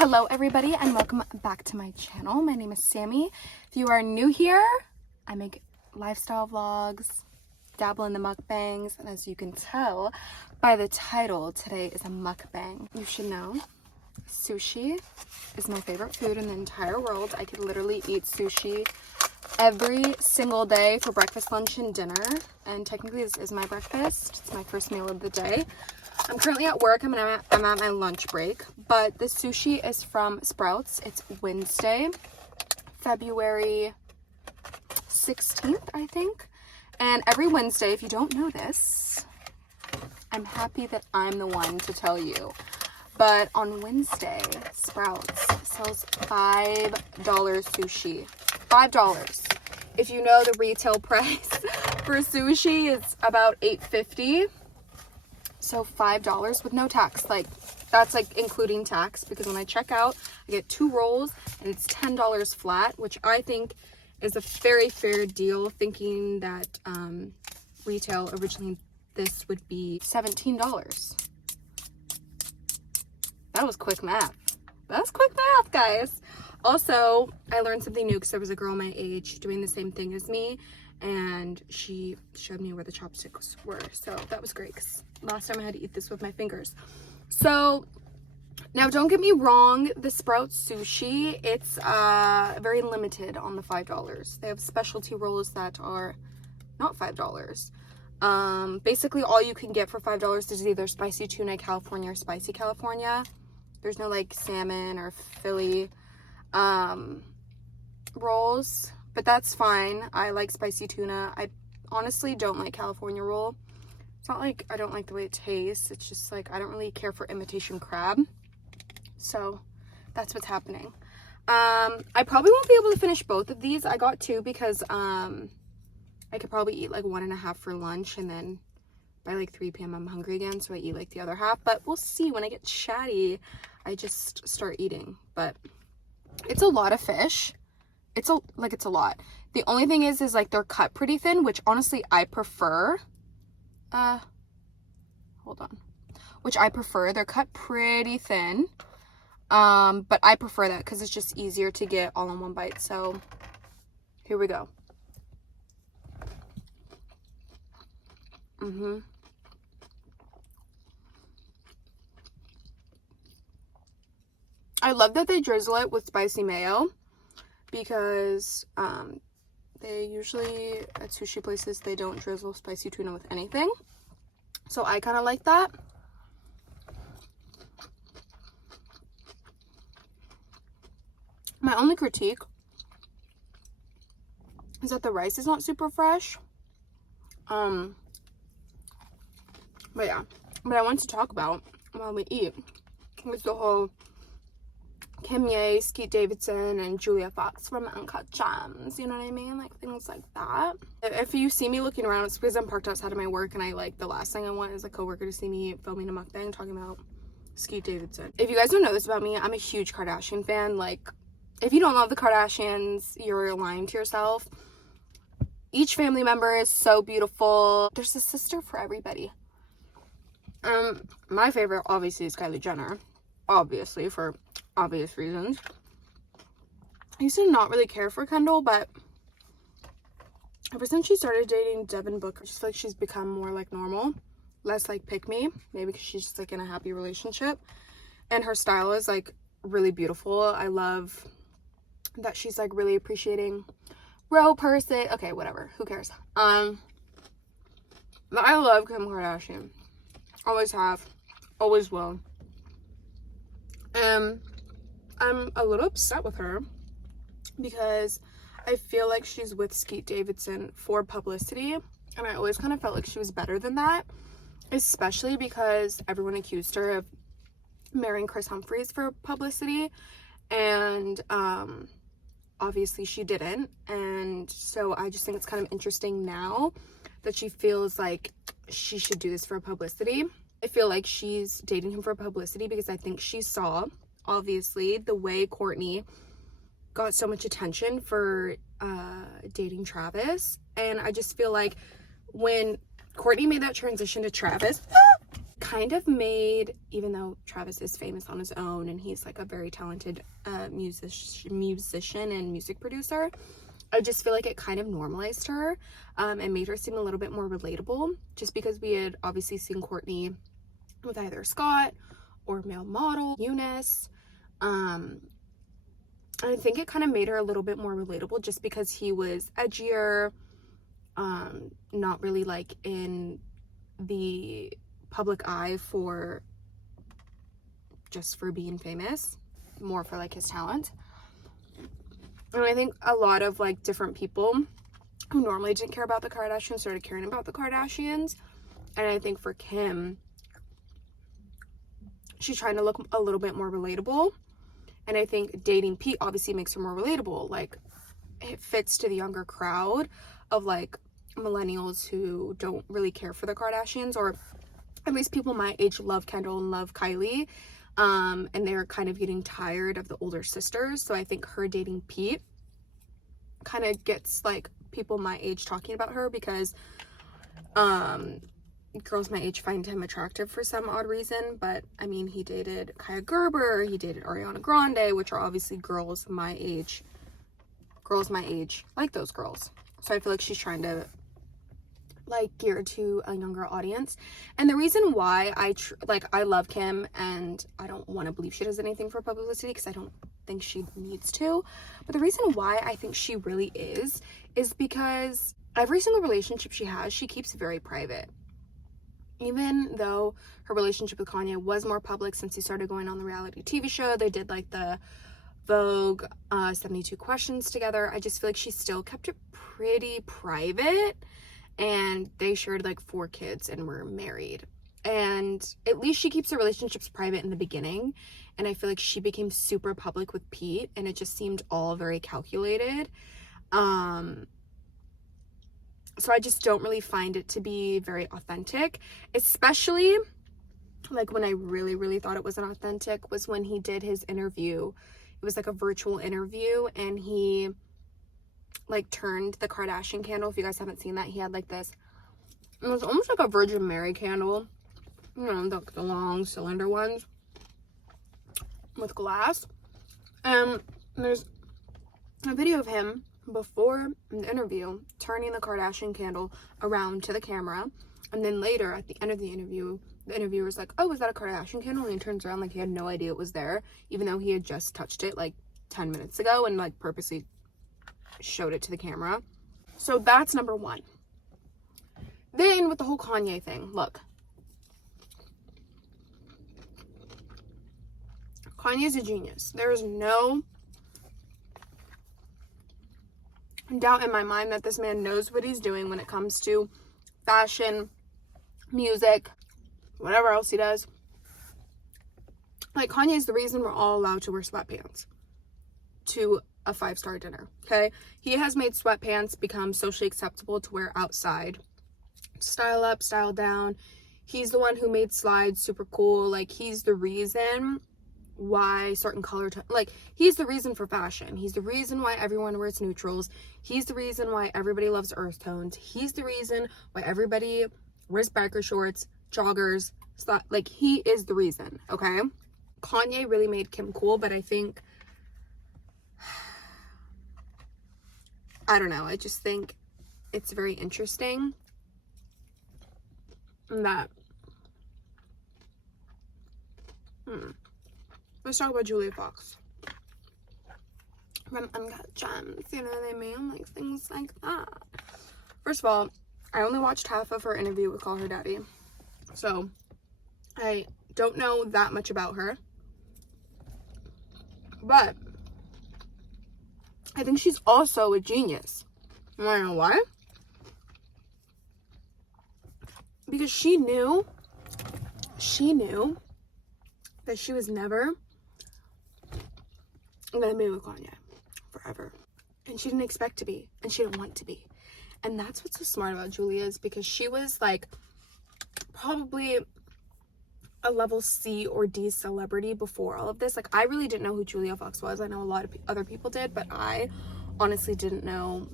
Hello everybody and welcome back to my channel. My name is Sammy. If you are new here, I make lifestyle vlogs, dabble in the mukbangs, and as you can tell by the title, today is a mukbang. You should know sushi is my favorite food in the entire world. I could literally eat sushi every single day for breakfast, lunch, and dinner, and technically this is my breakfast. It's my first meal of the day. I'm currently at work. I'm at my lunch break, but the sushi is from Sprouts. It's Wednesday, February 16th, I think. And every Wednesday, if you don't know this, I'm happy that I'm the one to tell you. But on Wednesday, Sprouts sells $5 sushi. $5. If you know the retail price for sushi, it's about $8.50. So $5 with no tax. Like, that's like including tax, because when I check out, I get 2 rolls and it's $10 flat, which I think is a very fair deal, thinking that retail originally this would be $17. That was quick math. That's quick math, guys. Also, I learned something new because there was a girl my age doing the same thing as me, and she showed me where the chopsticks were. So that was great, because last time I had to eat this with my fingers. So now don't get me wrong, the Sprouts sushi, it's very limited on the $5. They have specialty rolls that are not $5. Basically all you can get for $5 is either spicy tuna California or spicy California. There's no like salmon or Philly rolls, but that's fine. I like spicy tuna. I honestly don't like California roll. It's not like I don't like the way it tastes. It's just like I don't really care for imitation crab. So that's what's happening. I probably won't be able to finish both of these. I got 2 because I could probably eat like 1.5 for lunch, and then by like 3 p.m. I'm hungry again, so I eat like the other half. But we'll see. When I get chatty, I just start eating. But it's a lot of fish. It's a lot. The only thing is like they're cut pretty thin, which honestly I prefer. Hold on. Which I prefer. They're cut pretty thin. But I prefer that because it's just easier to get all in one bite. So here we go. I love that they drizzle it with spicy mayo, because they usually at sushi places they don't drizzle spicy tuna with anything, so I kind of like that. My only critique is that the rice is not super fresh. But yeah, what I want to talk about while we eat is the whole Kimye, Skete, and Julia Fox from Uncut Gems, you know what I mean? Like, things like that. If you see me looking around, it's because I'm parked outside of my work, and the last thing I want is a coworker to see me filming a mukbang talking about Skete. If you guys don't know this about me, I'm a huge Kardashian fan. Like, if you don't love the Kardashians, you're lying to yourself. Each family member is so beautiful. There's a sister for everybody. My favorite obviously is Kylie Jenner, obviously, for obvious reasons. I used to not really care for Kendall, but ever since she started dating Devin Booker, I just feel like she's become more like normal, less like pick me, maybe because she's just like in a happy relationship, and her style is like really beautiful. I love that she's like really appreciating real person. Okay, whatever, who cares. But I love Kim Kardashian. Always have, always will. I'm a little upset with her because I feel like she's with Skete for publicity, and I always kind of felt like she was better than that, especially because everyone accused her of marrying Chris Humphries for publicity, and obviously she didn't. And so I just think it's kind of interesting now that she feels like she should do this for publicity. I feel like she's dating him for publicity because I think she saw, obviously, the way Kourtney got so much attention for dating Travis, and I just feel like when Kourtney made that transition to Travis, kind of made, even though Travis is famous on his own and he's like a very talented musician and music producer, I just feel like it kind of normalized her and made her seem a little bit more relatable, just because we had obviously seen Kourtney with either Scott or male model Eunice. And I think it kind of made her a little bit more relatable just because he was edgier, not really like in the public eye for being famous, more for like his talent. And I think a lot of like different people who normally didn't care about the Kardashians started caring about the Kardashians. And I think for Kim, she's trying to look a little bit more relatable. And I think dating Pete obviously makes her more relatable. Like, it fits to the younger crowd of like millennials who don't really care for the Kardashians, or at least people my age love Kendall and love Kylie. And they're kind of getting tired of the older sisters. So I think her dating Pete kind of gets like people my age talking about her, because girls my age find him attractive for some odd reason. But I mean, he dated Kaya Gerber, he dated Ariana Grande, which are obviously girls my age like those girls. So I feel like she's trying to like geared to a younger audience. And the reason why I love Kim, and I don't want to believe she does anything for publicity because I don't think she needs to, but the reason why I think she really is because every single relationship she has, she keeps very private. Even though her relationship with Kanye was more public since he started going on the reality TV show, they did like the Vogue 72 questions together, I just feel like she still kept it pretty private. And they shared like 4 kids and were married. And at least she keeps her relationships private in the beginning. And I feel like she became super public with Pete, and it just seemed all very calculated. So I just don't really find it to be very authentic, especially like when I really, really thought it wasn't authentic was when he did his interview. It was like a virtual interview, and he like turned the Kardashian candle. If you guys haven't seen that, he had like this, it was almost like a Virgin Mary candle, you know, the long cylinder ones with glass. And there's a video of him before the interview turning the Kardashian candle around to the camera, and then later at the end of the interview, the interviewer's like, oh, was that a Kardashian candle? And he turns around like he had no idea it was there, even though he had just touched it like 10 minutes ago and like purposely showed it to the camera. So that's number one. Then with the whole Kanye thing, look, Kanye's a genius. There is no doubt in my mind that this man knows what he's doing when it comes to fashion, music, whatever else he does. Like, Kanye's the reason we're all allowed to wear sweatpants to a 5-star dinner, okay? He has made sweatpants become socially acceptable to wear outside. Style up, style down. He's the one who made slides super cool. Like, he's the reason why certain like, he's the reason for fashion. He's the reason why everyone wears neutrals. He's the reason why everybody loves earth tones. He's the reason why everybody wears biker shorts, joggers, like, he is the reason, okay? Kanye really made Kim cool, but I think, I don't know, I just think it's very interesting that, let's talk about Julia Fox from Uncut Gems, you know what I mean, like things like that. First of all, I only watched half of her interview with Call Her Daddy, so I don't know that much about her, but I think she's also a genius. You wanna know why? Because she knew that she was never gonna be with Kanye forever. And she didn't expect to be, and she didn't want to be. And that's what's so smart about Julia, is because she was like probably a level C or D celebrity before all of this. Like, I really didn't know who Julia Fox was. I know a lot of other people did, but I honestly didn't know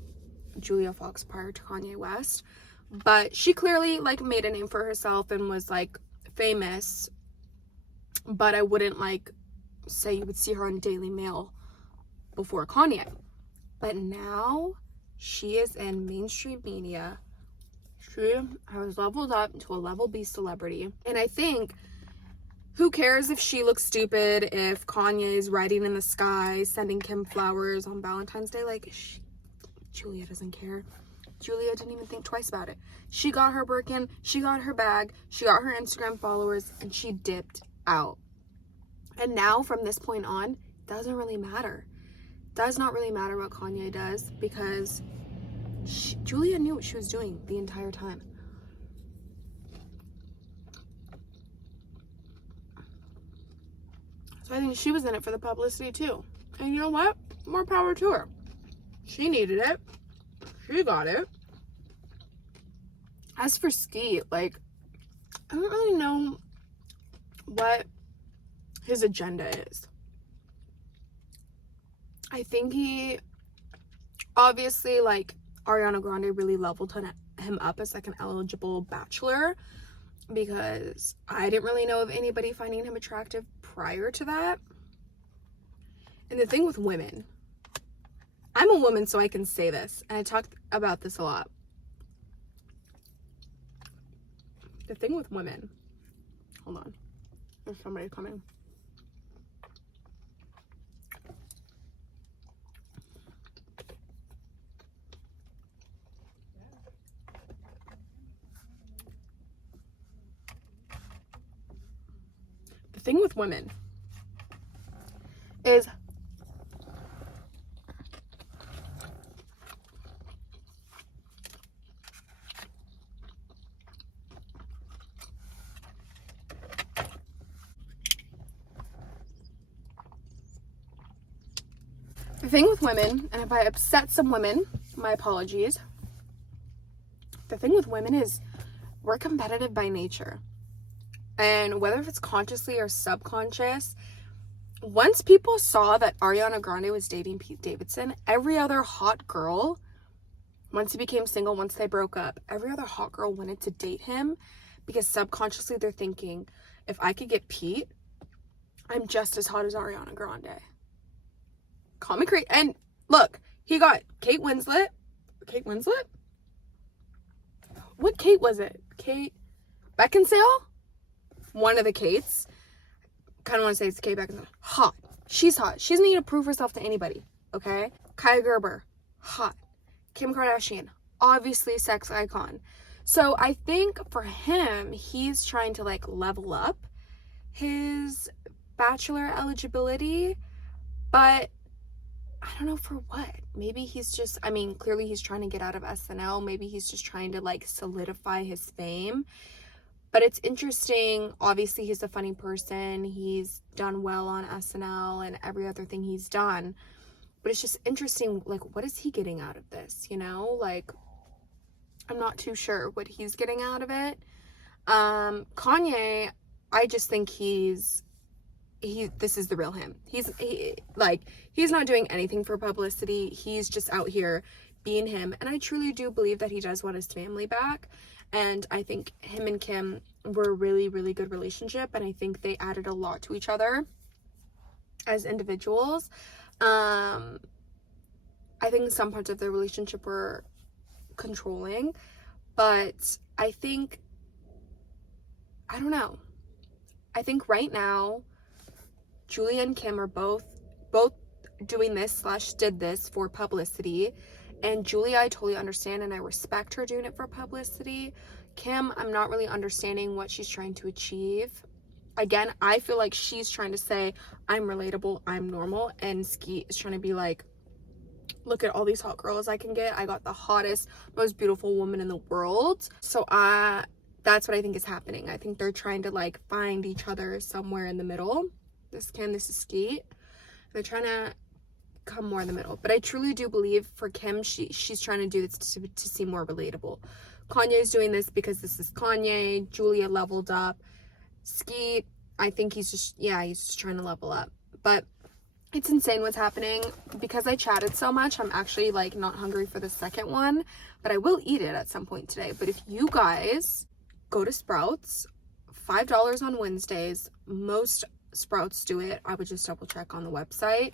Julia Fox prior to Kanye West. But she clearly like made a name for herself and was like famous, but I wouldn't like say you would see her on Daily Mail before Kanye. But now she is in mainstream media. She has leveled up to a level B celebrity. And I think, who cares if she looks stupid, if Kanye is riding in the sky, sending Kim flowers on Valentine's Day? Like, Julia doesn't care. Julia didn't even think twice about it. She got her Birkin, she got her bag, she got her Instagram followers, and she dipped out. And now, from this point on, doesn't really matter. Does not really matter what Kanye does, because Julia knew what she was doing the entire time. So I think she was in it for the publicity too. And you know what? More power to her. She needed it. She got it. As for Skete, like, I don't really know what his agenda is. I think he, obviously, like, Ariana Grande really leveled him up as like an eligible bachelor, because I didn't really know of anybody finding him attractive prior to that. And the thing with women, I'm a woman, so I can say this, and I talk about this a lot. The thing with women, hold on, there's somebody coming. The thing with women is and if I upset some women, my apologies. The thing with women is we're competitive by nature. And whether it's consciously or subconscious, once people saw that Ariana Grande was dating Pete Davidson, every other hot girl, once he became single, once they broke up, every other hot girl wanted to date him, because subconsciously they're thinking, if I could get Pete, I'm just as hot as Ariana Grande. Call me crazy. And look, he got Kate Winslet. Kate Winslet? What Kate was it? Kate Beckinsale? One of the Kates. Kind of want to say it's Kate Beckinsale. Hot. She's hot. She doesn't need to prove herself to anybody. Okay? Kai Gerber. Hot. Kim Kardashian. Obviously sex icon. So I think for him, he's trying to like level up his bachelor eligibility. But I don't know for what. Maybe he's just, I mean, clearly he's trying to get out of SNL. Maybe he's just trying to like solidify his fame. But it's interesting. Obviously, he's a funny person. He's done well on SNL and every other thing he's done. But it's just interesting, like, what is he getting out of this? You know, like, I'm not too sure what he's getting out of it. Kanye, I just think this is the real him. He's not doing anything for publicity. He's just out here being him. And I truly do believe that he does want his family back. And I think him and Kim were a really, really good relationship. And I think they added a lot to each other as individuals. I think some parts of their relationship were controlling. But I think, I don't know. I think right now, Julia and Kim are both doing this / did this for publicity. And Julia, I totally understand and I respect her doing it for publicity. Kim, I'm not really understanding what she's trying to achieve. Again, I feel like she's trying to say, I'm relatable, I'm normal. And Skete is trying to be like, look at all these hot girls I can get. I got the hottest, most beautiful woman in the world. So that's what I think is happening. I think they're trying to like find each other somewhere in the middle. This Kim, this is Skete. They're trying to come more in the middle. But I truly do believe for Kim, she's trying to do this to seem more relatable. Kanye is doing this because this is Kanye. Julia leveled up. Skete, I think he's just trying to level up. But it's insane what's happening. Because I chatted so much, I'm actually like not hungry for the second one, but I will eat it at some point today. But if you guys go to Sprouts, $5 on Wednesdays. Most Sprouts do it. I would just double check on the website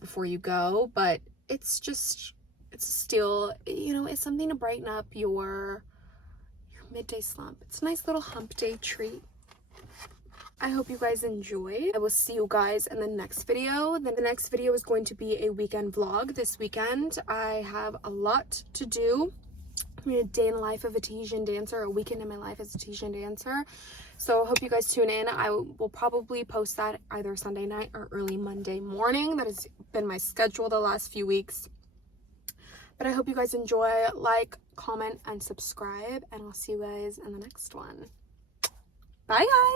before you go, but it's still, you know, it's something to brighten up your midday slump. It's a nice little hump day treat. I hope you guys enjoyed. I will see you guys in the next video. Then the next video is going to be a weekend vlog. This weekend I have a lot to do. I mean, a day in the life of a Tahitian dancer, a weekend in my life as a Tahitian dancer. So I hope you guys tune in. I will probably post that either Sunday night or early Monday morning. That has been my schedule the last few weeks. But I hope you guys enjoy. Like, comment, and subscribe. And I'll see you guys in the next one. Bye, guys.